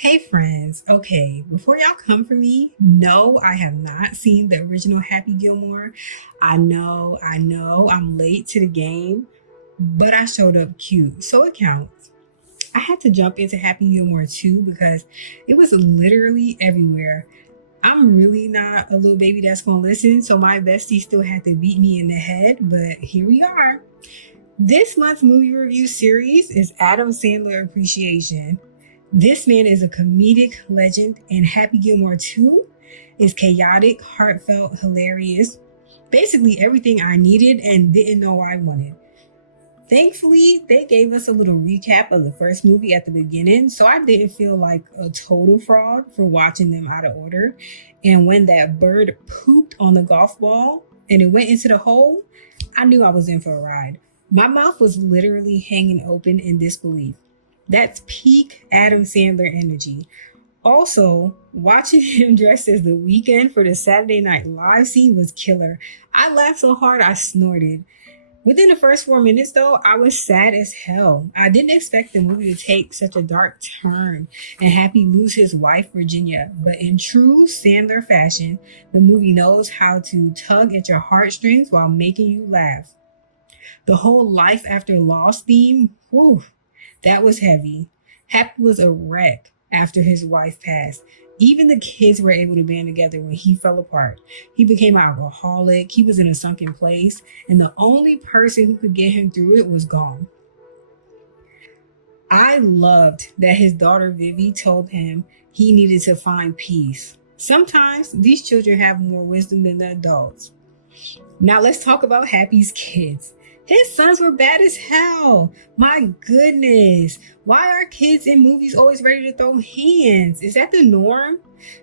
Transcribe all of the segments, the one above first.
Hey friends, okay, before y'all come for me, no, I have not seen the original Happy Gilmore. I know, I'm late to the game, but I showed up cute, so it counts. I had to jump into Happy Gilmore too because it was literally everywhere. I'm really not a little baby that's gonna listen, so my bestie still had to beat me in the head, but here we are. This month's movie review series is Adam Sandler Appreciation. This man is a comedic legend, and Happy Gilmore 2 is chaotic, heartfelt, hilarious. Basically, everything I needed and didn't know I wanted. Thankfully, they gave us a little recap of the first movie at the beginning, so I didn't feel like a total fraud for watching them out of order. And when that bird pooped on the golf ball and it went into the hole, I knew I was in for a ride. My mouth was literally hanging open in disbelief. That's peak Adam Sandler energy. Also, watching him dressed as the Weeknd for the Saturday Night Live scene was killer. I laughed so hard I snorted. Within the first 4 minutes, though, I was sad as hell. I didn't expect the movie to take such a dark turn and Happy lose his wife, Virginia. But in true Sandler fashion, the movie knows how to tug at your heartstrings while making you laugh. The whole life after loss theme, whew, that was heavy. Happy was a wreck after his wife passed. Even the kids were able to band together when he fell apart. He became an alcoholic, he was in a sunken place, and the only person who could get him through it was gone. I loved that his daughter Vivi told him he needed to find peace. Sometimes these children have more wisdom than the adults. Now let's talk about Happy's kids. His sons were bad as hell. My goodness. Why are kids in movies always ready to throw hands? Is that the norm?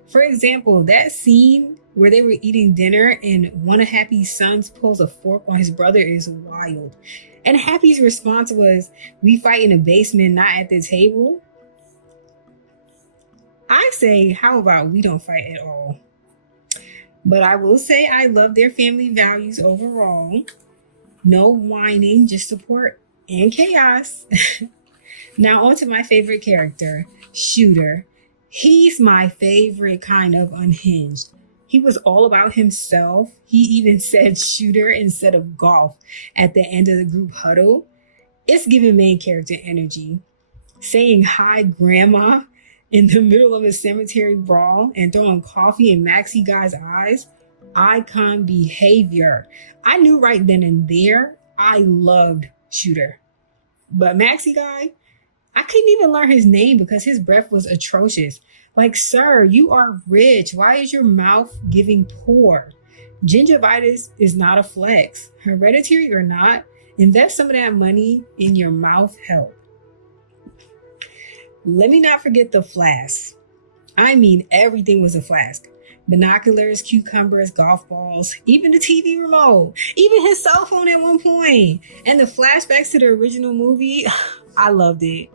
For example, that scene where they were eating dinner and one of Happy's sons pulls a fork on his brother is wild. And Happy's response was, "We fight in the basement, not at the table." I say, how about we don't fight at all? But I will say I love their family values overall. No whining, just support and chaos. Now on to my favorite character, Shooter. He's my favorite kind of unhinged. He was all about himself. He even said shooter instead of golf at the end of the group huddle. It's giving main character energy. Saying hi, grandma, in the middle of a cemetery brawl and throwing coffee in Maxie Guy's eyes. Icon behavior. I knew right then and there I loved Shooter. But Maxie Guy, I couldn't even learn his name because his breath was atrocious. Like, sir, you are rich. Why is your mouth giving poor? Gingivitis is not a flex. Hereditary or not, invest some of that money in your mouth health. Let me not forget the flask. I mean, everything was a flask. Binoculars, cucumbers, golf balls, even the TV remote, even his cell phone at one point. And the flashbacks to the original movie, I loved it.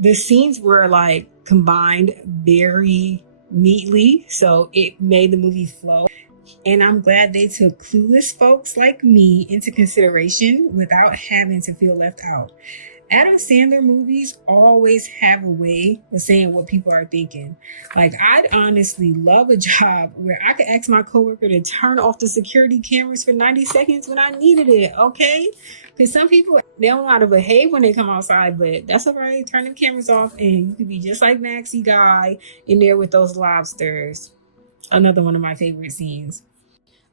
The scenes were like combined very neatly, so it made the movie flow. And I'm glad they took clueless folks like me into consideration without having to feel left out. Adam Sandler movies always have a way of saying what people are thinking. Like, I'd honestly love a job where I could ask my coworker to turn off the security cameras for 90 seconds when I needed it, okay? Because some people, they don't know how to behave when they come outside, but that's all right. Turn the cameras off and you could be just like Maxie Guy in there with those lobsters. Another one of my favorite scenes.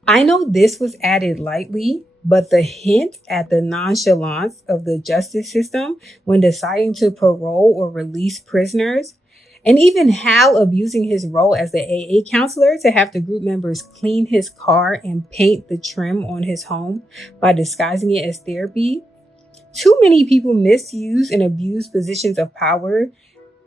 I know this was added lightly, but the hint at the nonchalance of the justice system when deciding to parole or release prisoners, and even Hal abusing his role as the AA counselor to have the group members clean his car and paint the trim on his home by disguising it as therapy. Too many people misuse and abuse positions of power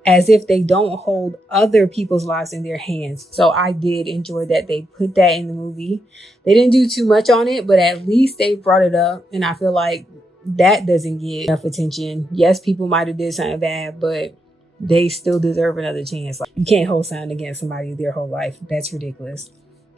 as if they don't hold other people's lives in their hands. So I did enjoy that they put that in the movie. They didn't do too much on it, but at least they brought it up. And I feel like that doesn't get enough attention. Yes, people might have did something bad, but they still deserve another chance. Like, you can't hold something against somebody their whole life. That's ridiculous.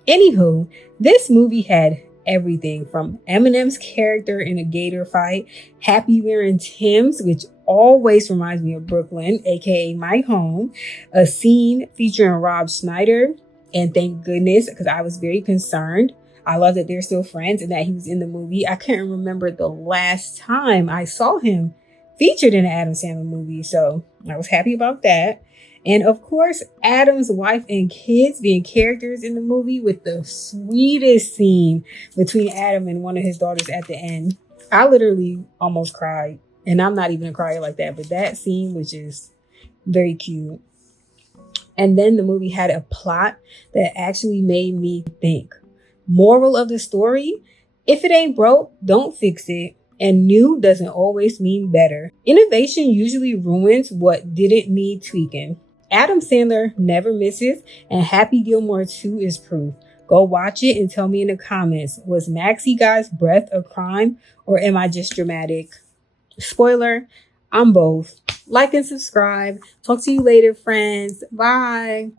Anywho, this movie had everything from Eminem's character in a gator fight, Happy wearing Tim's, which always reminds me of Brooklyn, aka my home, a scene featuring Rob Schneider, and thank goodness, because I was very concerned. I love that they're still friends and that he was in the movie. I can't remember the last time I saw him featured in an Adam Sandler movie, so I was happy about that. And of course, Adam's wife and kids being characters in the movie with the sweetest scene between Adam and one of his daughters at the end. I literally almost cried. And I'm not even a crier like that, but that scene was just very cute. And then the movie had a plot that actually made me think. Moral of the story, if it ain't broke, don't fix it. And new doesn't always mean better. Innovation usually ruins what didn't need tweaking. Adam Sandler never misses, and Happy Gilmore 2 is proof. Go watch it and tell me in the comments, was Maxi Guy's breath a crime or am I just dramatic? Spoiler, I'm both. Like and subscribe. Talk to you later, friends. Bye.